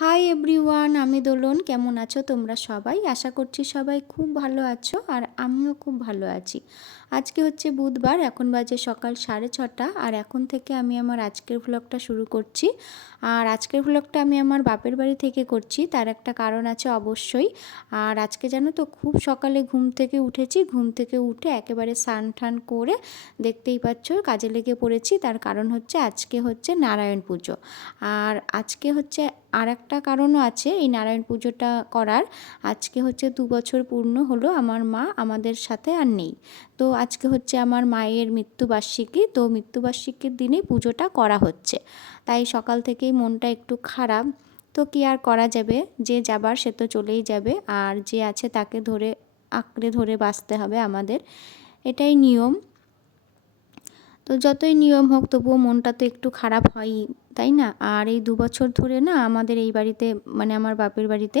Hi everyone আমি দোলন। কেমন আছো তোমরা সবাই? আশা করছি সবাই খুব ভালো আছো আর আমিও খুব ভালো আছি। আজকে হচ্ছে বুধবার, এখন বাজে সকাল সাড়ে ছটা আর এখন থেকে আমি আমার আজকের ভ্লগটা শুরু করছি। আর আজকের ভ্লগটা আমি আমার বাপের বাড়ি থেকে করছি, তার একটা কারণ আছে অবশ্যই। আর আজকে জানো তো, খুব সকালে ঘুম থেকে উঠেছি, ঘুম থেকে উঠে একেবারে স্নান ঠান করে দেখতেই পাচ্ছ, কাজে লেগে পড়েছি, তার কারণ হচ্ছে আজকে হচ্ছে নারায়ণ পুজো। আর আজকে হচ্ছে আর একটা কারণও আছে এই নারায়ণ পুজোটা করার। আজকে হচ্ছে দু বছর পূর্ণ হলো আমার মা আমাদের সাথে আর নেই। তো আজকে হচ্ছে আমার মায়ের মৃত্যুবার্ষিকী, তো মৃত্যুবার্ষিকীর দিনেই পুজোটা করা হচ্ছে। তাই সকাল থেকেই মনটা একটু খারাপ। তো কি আর করা যাবে? যে যাবার সে তো চলেই যাবে। আর যে আছে তাকে ধরে, আঁকড়ে ধরে বাঁচতে হবে আমাদের। এটাই নিয়ম। তো যতই নিয়ম হোক তবুও মনটা তো একটু খারাপ হয়ই, তাই না? আর এই দু বছর ধরে না আমাদের এই বাড়িতে মানে আমার বাপের বাড়িতে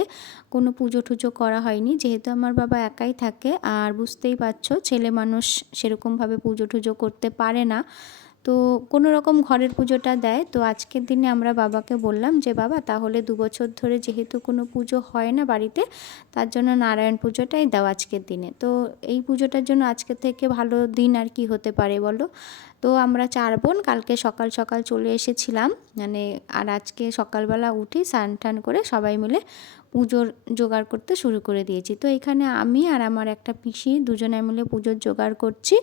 কোনো পুজো টুজো করা হয়নি। যেহেতু আমার বাবা একাই থাকে, আর বুঝতেই পারছ ছেলে মানুষ সেরকমভাবে পুজো টুজো করতে পারে না। তো কোনো রকম ঘরের পুজোটা দেয়। তো আজকের দিনে আমরা বাবাকে বললাম যে, বাবা, তাহলে দু বছর ধরে যেহেতু কোনো পুজো হয় না বাড়িতে, তার জন্য নারায়ণ পুজোটাই দাও আজকের দিনে। তো এই পুজোটার জন্য আজকে থেকে ভালো দিন আর কি হতে পারে বলো? তো আমরা চার বোন, কালকে সকাল সকাল চলে এসেছিলাম। মানে আর আজকে সকালবেলা উঠি স্নান টান করে সবাই মিলে পুজোর জোগাড় করতে শুরু করে দিয়েছি। তো এখানে আমি আর আমার একটা পিসি দুজনে মিলে পুজোর জোগাড় করছি।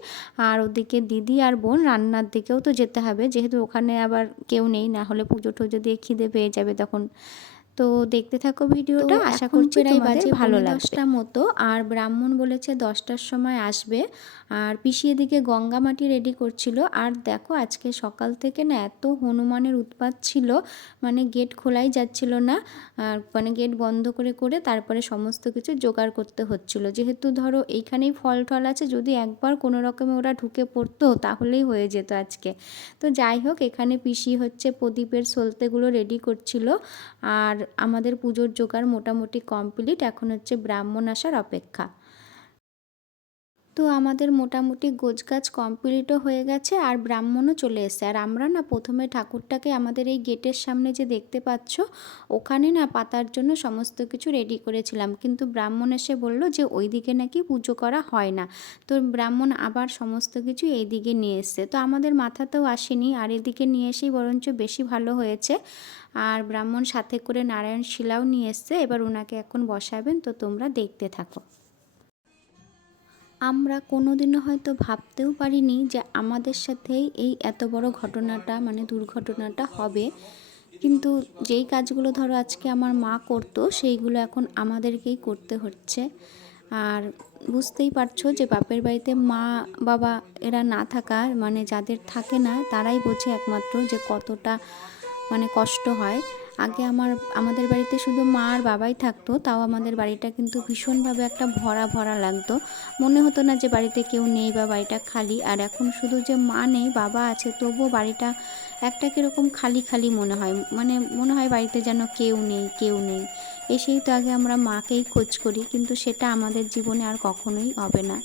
আর ওদিকে দিদি আর বোন রান্নার দিকেও তো যেতে হবে। যেহেতু ওখানে আবার কেউ নেই, না হলে পুজো টুজো দিয়ে খিদে পেয়ে যাবে তখন। তো দেখতে থাকো ভিডিওটা আশা করছি প্রায় বাজে ভালো দশটা মতো। আর ব্রাহ্মণ বলেছে দশটার সময় আসবে। আর পিসি দিকে গঙ্গা মাটি রেডি করছিল। আর দেখো আজকে সকাল থেকে না এত হনুমানের উৎপাত ছিল মানে গেট খোলাই যাচ্ছিল না। আর মানে গেট বন্ধ করে করে তারপরে সমস্ত কিছু জোগাড় করতে হচ্ছিল। যেহেতু ধরো এইখানেই ফল টল আছে যদি একবার কোনো রকমে ওরা ঢুকে পড়তো তাহলেই হয়ে যেত আজকে। তো যাই হোক এখানে পিসি হচ্ছে প্রদীপের সলতেগুলো রেডি করছিল। আর আমাদের পুজোর জোগাড় মোটামুটি কমপ্লিট এখন হচ্ছে ব্রাহ্মণ আসার অপেক্ষা। তো আমাদের মোটামুটি গোছগাছ কমপ্লিটও হয়ে গেছে আর ব্রাহ্মণও চলে এসছে। আর আমরা না প্রথমে ঠাকুরটাকে আমাদের এই গেটের সামনে যে দেখতে পাচ্ছ, ওখানে না পাতার জন্য সমস্ত কিছু রেডি করেছিলাম। কিন্তু ব্রাহ্মণ এসে বলল যে ওই দিকে নাকি পুজো করা হয় না। তো ব্রাহ্মণ আবার সমস্ত কিছু এই দিকে নিয়ে এসছে। তো আমাদের মাথাতেও আসেনি, আর এদিকে নিয়ে এসেই বরঞ্চ বেশি ভালো হয়েছে। আর ব্রাহ্মণ সাথে করে নারায়ণ শিলাও নিয়ে এসছে। এবার ওনাকে এখন বসাবেন, তো তোমরা দেখতে থাকো। আমরা কোনো দিনও হয়তো ভাবতেও পারিনি যে আমাদের সাথেই এই এত বড় ঘটনাটা মানে দুর্ঘটনাটা হবে। কিন্তু যেই কাজগুলো ধরো আজকে আমার মা করতো, সেইগুলো এখন আমাদেরকেই করতে হচ্ছে। আর বুঝতেই পারছ যে বাপের বাড়িতে মা, বাবা এরা না থাকার মানে যাদের থাকে না, তারাই বোঝে একমাত্র যে কতটা মানে কষ্ট হয়। আগে আমার, আমাদের বাড়িতে শুধু মা আর বাবাই থাকতো, তাও আমাদের বাড়িটা কিন্তু ভীষণভাবে একটা ভরা ভরা লাগতো। মনে হতো না যে বাড়িতে কেউ নেই বা বাড়িটা খালি, আর এখন শুধু যে মা নেই, বাবা আছে, তবুও বাড়িটা একটা কীরকম খালি খালি মনে হয়। মানে মনে হয় বাড়িতে যেন কেউ নেই কেউ নেই। এসেই তো আগে আমরা মাকেই খোঁজ করি, কিন্তু সেটা আমাদের জীবনে আর কখনোই হবে না।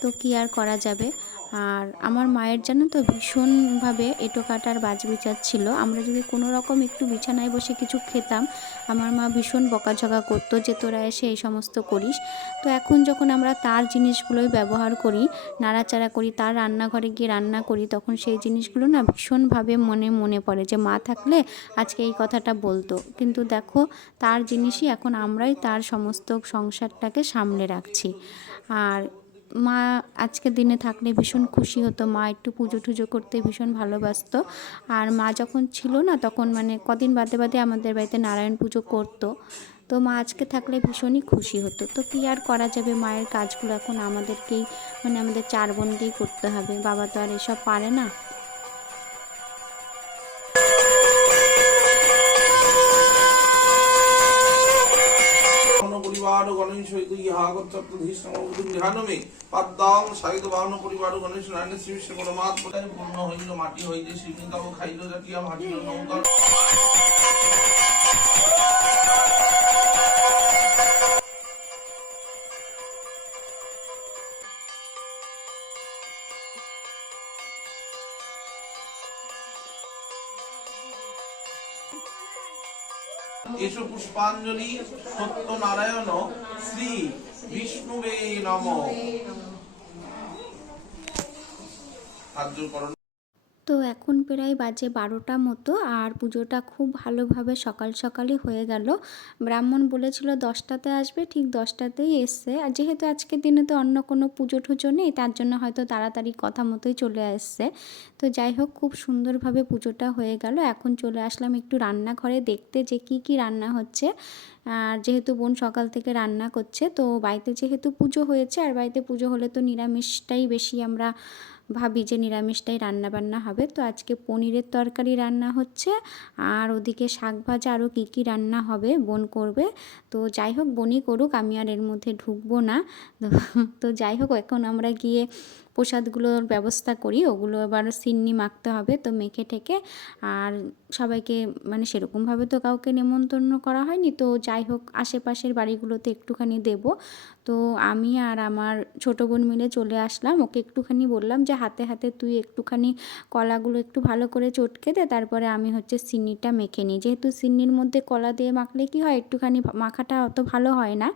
তো কী আর করা যাবে? আর আমার মায়ের জানো তো ভীষণভাবে এটো কাটার বাজ বিচার ছিল। আমরা যদি কোনো রকম একটু বিছানায় বসে কিছু খেতাম, আমার মা ভীষণ বকাঝকা করতো যে তোরা এসে এই সমস্ত করিস। তো এখন যখন আমরা তার জিনিসগুলোই ব্যবহার করি, নাড়াচাড়া করি, তার রান্নাঘরে গিয়ে রান্না করি, তখন সেই জিনিসগুলো না ভীষণভাবে মনে মনে পড়ে যে মা থাকলে আজকে এই কথাটা বলতো। কিন্তু দেখো, তার জিনিসই এখন আমরাই তার সমস্ত সংসারটাকে সামলে রাখছি। আর মা আজকের দিনে থাকলে ভীষণ খুশি হতো। মা একটু পুজো টুজো করতে ভীষণ ভালোবাসতো। আর মা যখন ছিল না, তখন মানে কদিন বাদে বাদে আমাদের বাড়িতে নারায়ণ পুজো করতো। তো মা আজকে থাকলে ভীষণই খুশি হতো। তো কী আর করা যাবে? মায়ের কাজগুলো এখন আমাদেরকেই মানে আমাদের চার বোনকেই করতে হবে। বাবা তো আর এসব পারে না। পরিবার গণেশ হইতে ইহা গৃহানমে পাদ্দাং সাইদ বাহন পরিবার গণেশ নারায়ণ শ্রী বিষ্ণু পরমাত্মা পূর্ণ হইল মাটি হইতে শ্রীবৃন্দাব খাইল জাতিয়া এসো পুষ্পাঞ্জলি সত্যনারায়ণ শ্রী বিষ্ণুবে নম হাত জোর করো তো এখন প্রায় বাজে বারোটা মতো আর পুজোটা খুব ভালোভাবে সকাল সকালই হয়ে গেল। ব্রাহ্মণ বলেছিল দশটাতে আসবে, ঠিক দশটাতেই এসছে। আর যেহেতু আজকের দিনে তো অন্য কোনো পুজো টুজো নেই, তার জন্য হয়তো তাড়াতাড়ি কথা মতোই চলে আসছে। তো যাই হোক, খুব সুন্দরভাবে পুজোটা হয়ে গেল। এখন চলে আসলাম একটু রান্নাঘরে দেখতে যে কি কি রান্না হচ্ছে। আর যেহেতু বোন সকাল থেকে রান্না করছে, তো বাড়িতে যেহেতু পুজো হয়েছে, আর বাড়িতে পুজো হলে তো নিরামিষটাই বেশি আমরা ভাবি যে নিরামিষটাই রান্না বান্না হবে। তো আজকে পনিরের তরকারি রান্না হচ্ছে। আর ওদিকে শাক ভাজা আরও কী কী রান্না হবে বোন করবে। তো যাই হোক বোনই করুক, আমি আর এর মধ্যে ঢুকবো না। তো- তো যাই হোক, এখন আমরা গিয়ে প্রসাদগুলোর ব্যবস্থা করি, ওগুলো এবার সিন্নি মাখতে হবে তো মেখে ঠেকে। আর সবাইকে মানে সেরকমভাবে তো কাউকে নেমন্তন্ন করা হয়নি, তো যাই হোক আশেপাশের বাড়িগুলোতে একটুখানি দেব। তো আমি আর আমার ছোটো বোন মিলে চলে আসলাম, ওকে একটুখানি বললাম যে হাতে হাতে তুই একটুখানি কলাগুলো একটু ভালো করে চটকে দে, তারপরে আমি হচ্ছে সিন্নিটা মেখে নিই। যেহেতু সিন্নির মধ্যে কলা দিয়ে মাখলে কি হয়, একটুখানি মাখাটা অত ভালো হয় না।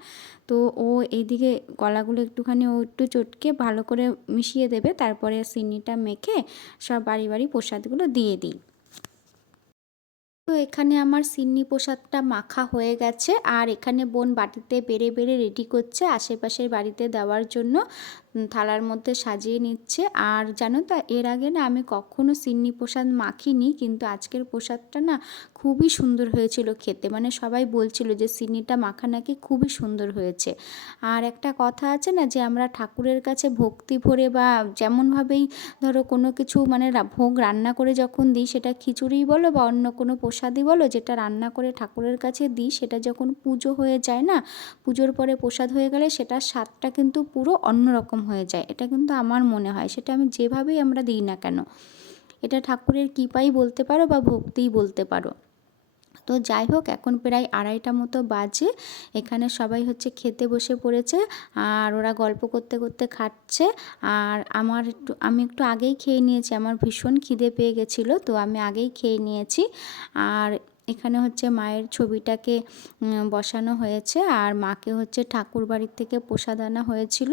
তো ও এইদিকে কলাগুলো একটুখানি ও একটু চটকে ভালো করে মিশিয়ে দেবে, তারপরে সিন্নিটা মেখে সব বাড়ি বাড়ি প্রসাদগুলো দিয়ে দিই। তো এখানে আমার সিন্নি প্রসাদটা মাখা হয়ে গেছে, আর এখানে বোন বাটিতে বেড়ে বেড়ে রেডি করছে আশেপাশের বাড়িতে দেওয়ার জন্য। থালার মধ্যে সাজিয়ে নিচ্ছে। আর জানো তো, এর আগে না আমি কখনো সিন্নি প্রসাদ মাখিনি, কিন্তু আজকের প্রসাদটা না খুবই সুন্দর হয়েছিল খেতে। মানে সবাই বলছিল যে সিন্নিটা মাখা নাকি খুবই সুন্দর হয়েছে। আর একটা কথা আছে না, যে আমরা ঠাকুরের কাছে ভক্তি ভরে বা যেমনভাবেই ধরো কোনো কিছু মানে ভোগ রান্না করে যখন দিই, সেটা খিচুড়ি বলো বা অন্য কোনো প্রসাদই বলো, যেটা রান্না করে ঠাকুরের কাছে দিই, সেটা যখন পুজো হয়ে যায় না, পুজোর পরে প্রসাদ হয়ে গেলে সেটার স্বাদটা কিন্তু পুরো অন্যরকম হয়ে যায়। এটা কিন্তু আমার মনে হয়। সেটা আমি যেভাবেই আমরা দিই না কেন, এটা ঠাকুরের কৃপাই বলতে পারো বা ভক্তিই বলতে পারো। তো যাই হোক, এখন প্রায় আড়াইটা মতো বাজে। এখানে সবাই হচ্ছে খেতে বসে পড়েছে আর ওরা গল্প করতে করতে খাচ্ছে। আর আমার একটু, আমি একটু আগেই খেয়ে নিয়েছি। আমার ভীষণ খিদে পেয়ে গেছিল, তো আমি আগেই খেয়ে নিয়েছি। আর এখানে হচ্ছে মায়ের ছবিটাকে বসানো হয়েছে। আর মাকে হচ্ছে ঠাকুর বাড়ির থেকে প্রসাদ আনা হয়েছিল।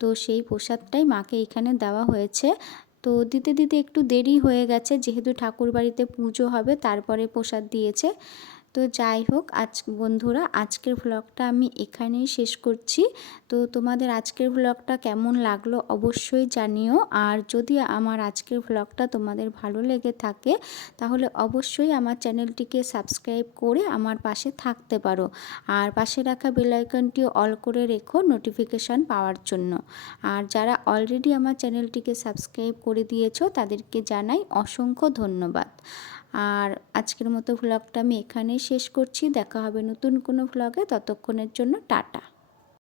তো সেই প্রসাদটাই মাকে এখানে দেওয়া হয়েছে। তো দিতে দিতে একটু দেরি হয়ে গেছে। যেহেতু ঠাকুর বাড়িতে পুজো হবে, তারপরে প্রসাদ দিয়েছে। তো যাই হোক, আজ বন্ধুরা, আজকের ভ্লগটা আমি এখানেই শেষ করছি। তো তোমাদের আজকের ভ্লগটা কেমন লাগল অবশ্যই জানিও। আর যদি আমার আজকের ভ্লগটা তোমাদের ভালো লেগে থাকে, তাহলে অবশ্যই আমার চ্যানেলটিকে সাবস্ক্রাইব করে আমার পাশে থাকতে পারো। আর পাশে রাখা বেল আইকনটিও অল করে রেখো নোটিফিকেশান পাওয়ার জন্য। আর যারা অলরেডি আমার চ্যানেলটিকে সাবস্ক্রাইব করে দিয়েছ, তাদেরকে জানাই অসংখ্য ধন্যবাদ। আর আজকের মতো ভ্লগটা আমি এখানেই শেষ করছি। দেখা হবে নতুন কোনো ভ্লগে ততক্ষণের জন্য টাটা।